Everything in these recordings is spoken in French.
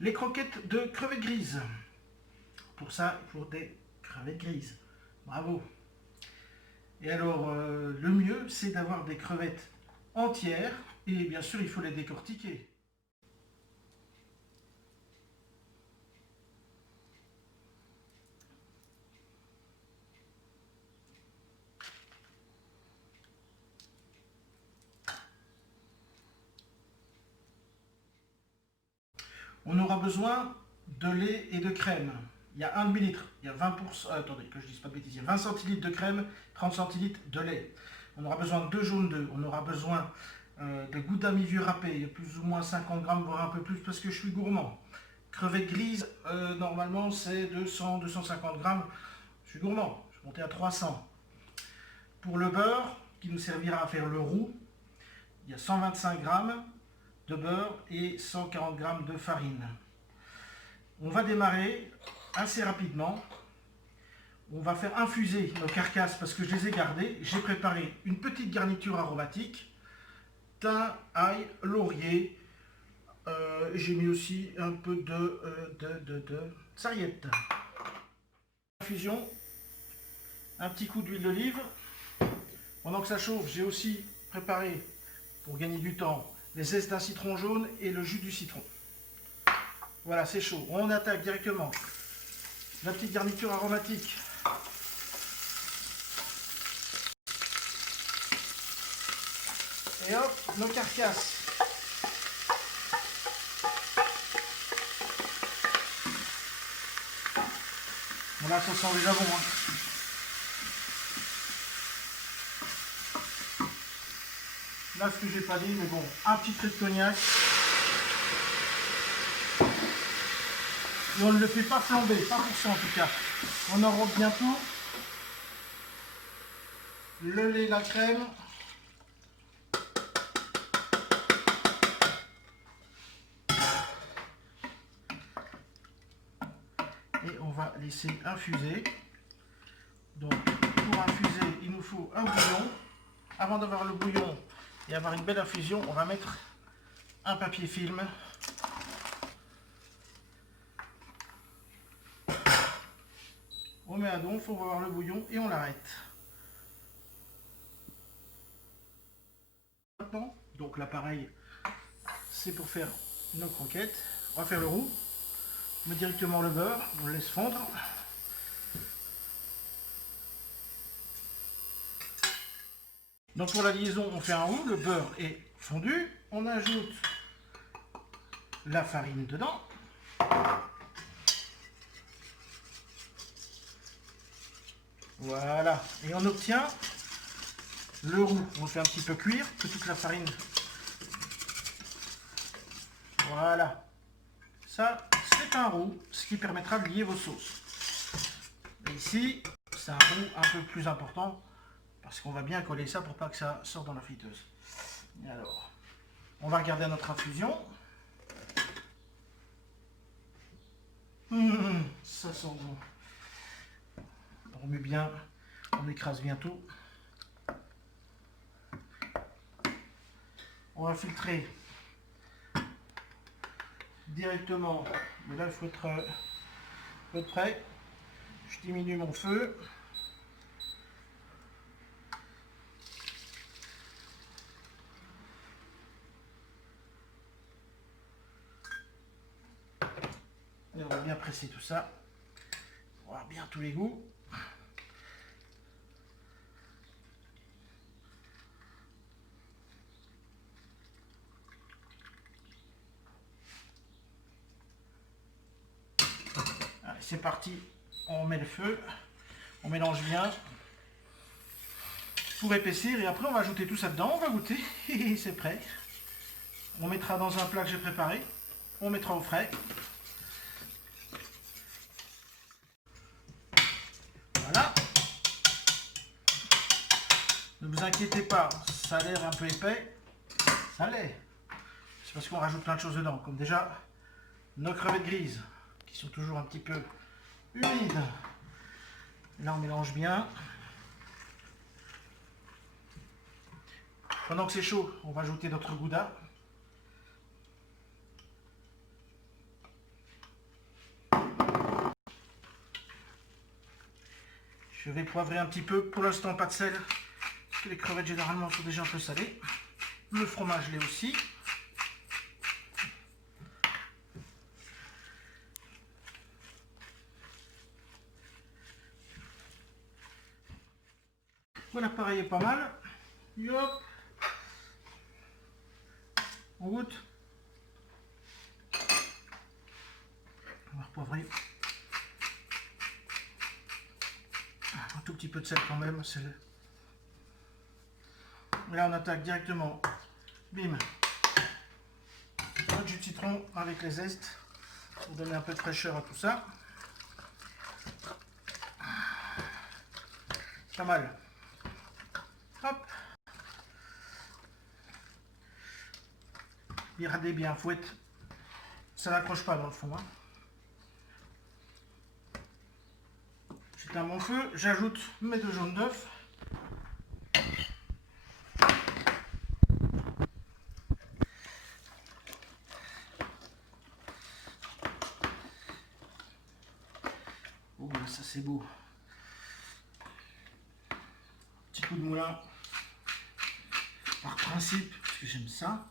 les croquettes de crevettes grises. Pour ça, il faut des crevettes grises. Bravo. Et alors, le mieux, c'est d'avoir des crevettes entières. Et bien sûr, il faut les décortiquer. On aura besoin de lait et de crème. Il y a 1 demi-litre, il y a 20%, attendez, que je ne dise pas de bêtises, il y a 20 centilitres de crème, 30 centilitres de lait. On aura besoin de 2 jaunes d'œufs, on aura besoin de gouda mi-vieux râpé, il y a plus ou moins 50 grammes, voire un peu plus parce que je suis gourmand. Crevettes grises, normalement c'est 200-250 grammes, je suis gourmand, je vais monter à 300. Pour le beurre, qui nous servira à faire le roux, il y a 125 grammes de beurre et 140 grammes de farine. On va démarrer assez rapidement. On va faire infuser nos carcasses parce que je les ai gardées. J'ai préparé une petite garniture aromatique, thym, ail, laurier. J'ai mis aussi un peu de sarriette. Infusion, un petit coup d'huile d'olive. Pendant que ça chauffe, j'ai aussi préparé, pour gagner du temps, les zestes d'un citron jaune et le jus du citron. Voilà, c'est chaud. On attaque directement la petite garniture aromatique. Et hop, nos carcasses. Bon là, ça sent déjà bon. Là, ce que j'ai pas dit, mais bon, un petit trait de cognac. Et on ne le fait pas flamber, pas pour ça en tout cas. On enrobe bientôt le lait, la crème. Et on va laisser infuser. Donc pour infuser, il nous faut un bouillon. Avant d'avoir le bouillon et avoir une belle infusion, on va mettre un papier film. On met à donf, on va voir le bouillon et on l'arrête. Maintenant, donc l'appareil, c'est pour faire nos croquettes. On va faire le roux. On met directement le beurre, on le laisse fondre. Donc pour la liaison, on fait un roux, le beurre est fondu. On ajoute la farine dedans. Voilà, et on obtient le roux. On le fait un petit peu cuire, que toute la farine. Voilà. Ça, c'est un roux, ce qui permettra de lier vos sauces. Et ici, c'est un roux un peu plus important, parce qu'on va bien coller ça pour pas que ça sorte dans la friteuse. Et alors, on va regarder notre infusion. Ça sent bon. On remet bien, on écrase bientôt. On va filtrer directement, mais là il faut être prêt. Je diminue mon feu. Et on va bien presser tout ça. On va avoir bien tous les goûts. Allez, c'est parti. On met le feu. On mélange bien pour épaissir. Et après, on va ajouter tout ça dedans. On va goûter. Et c'est prêt. On mettra dans un plat que j'ai préparé. On mettra au frais. Voilà. Ne vous inquiétez pas, ça a l'air un peu épais. Ça l'est. C'est parce qu'on rajoute plein de choses dedans. Comme déjà nos crevettes grises, qui sont toujours un petit peu humides. Là, on mélange bien. Pendant que c'est chaud, on va ajouter notre gouda. Je vais poivrer un petit peu. Pour l'instant, pas de sel, parce que les crevettes généralement sont déjà un peu salées. Le fromage l'est aussi. Voilà, pareil est pas mal. Hop. On goûte. On va repoivrer. Un tout petit peu de sel quand même. Et là on attaque directement. Bim. Un jus de citron avec les zestes pour donner un peu de fraîcheur à tout ça. Pas mal. Hop. Regardez bien, fouette. Ça n'accroche pas dans le fond. Hein. J'éteins mon feu, j'ajoute mes 2 jaunes d'œufs. Oh, ça c'est beau. Petit coup de moulin. Par principe, parce que j'aime ça.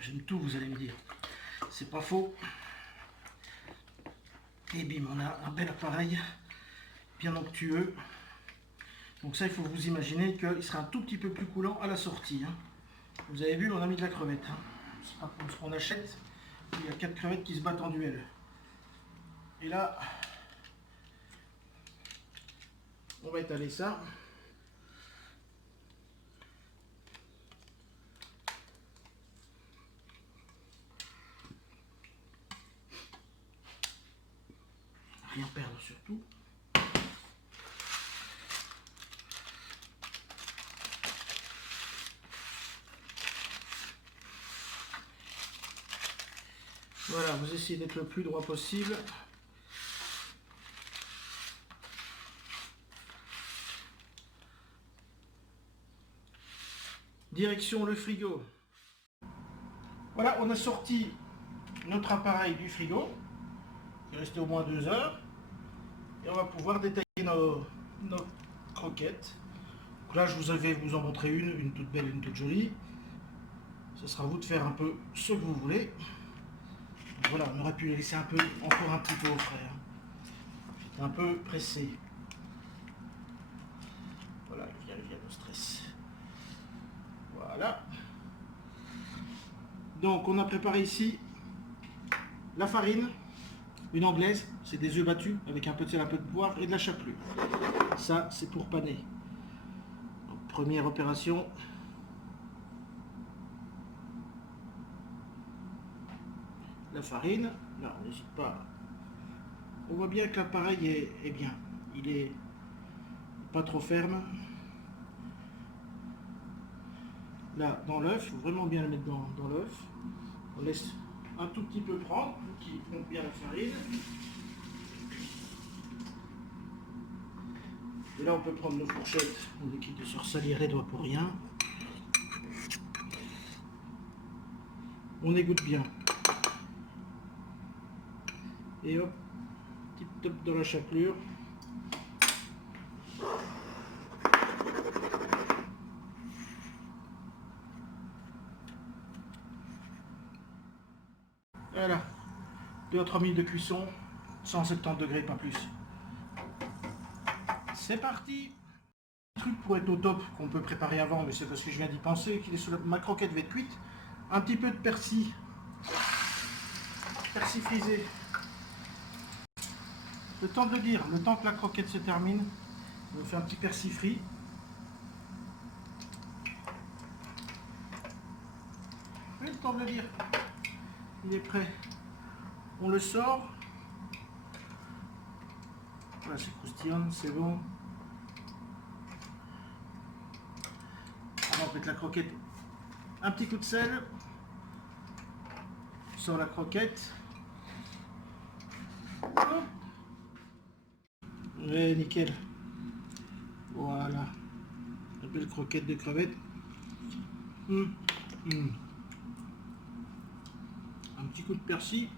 J'aime tout, vous allez me dire. C'est pas faux. Et bim, on a un bel appareil, bien onctueux. Donc ça, il faut vous imaginer qu'il sera un tout petit peu plus coulant à la sortie. Hein. Vous avez vu, on a mis de la crevette. Hein. C'est pas comme ce qu'on achète. Il y a 4 crevettes qui se battent en duel. Et là, on va étaler ça. Rien perdre surtout. Voilà, vous essayez d'être le plus droit possible. Direction le frigo. Voilà, on a sorti notre appareil du frigo. Il est resté au moins 2 heures. Et on va pouvoir détailler nos croquettes. Donc là, je vais vous en montrer une toute belle, une toute jolie. Ce sera à vous de faire un peu ce que vous voulez. Donc voilà, on aurait pu les laisser encore un petit peu au frais. J'étais un peu pressé. Voilà, il vient le stress. Voilà. Donc on a préparé ici la farine, une anglaise, c'est des œufs battus avec un peu de sel, un peu de poivre et de la chapelure. Ça, c'est pour paner. Donc, première opération. La farine, là on n'hésite pas. On voit bien que l'appareil est bien. Il est pas trop ferme. Là, dans l'œuf, il faut vraiment bien le mettre dans l'œuf. On laisse un tout petit peu prendre, pour qu'il monte bien la farine. Et là, on peut prendre nos fourchettes. On liquide de se ressalir les doigts pour rien. On égoutte bien. Et hop, petit top dans la chapelure. Voilà, 2 à 3 minutes de cuisson, 170 degrés, pas plus. C'est parti. Un truc pour être au top qu'on peut préparer avant, mais c'est parce que je viens d'y penser, ma croquette va être cuite. Un petit peu de persil frisé. Le temps de le dire, le temps que la croquette se termine, on fait un petit persil frit. Oui, le temps de le dire. Il est prêt. On le sort. Voilà, c'est croustillant, c'est bon. On va mettre la croquette. Un petit coup de sel. On sort la croquette. Hop. Ouais, nickel. Voilà. Une belle croquette de crevettes. Un petit coup de persil.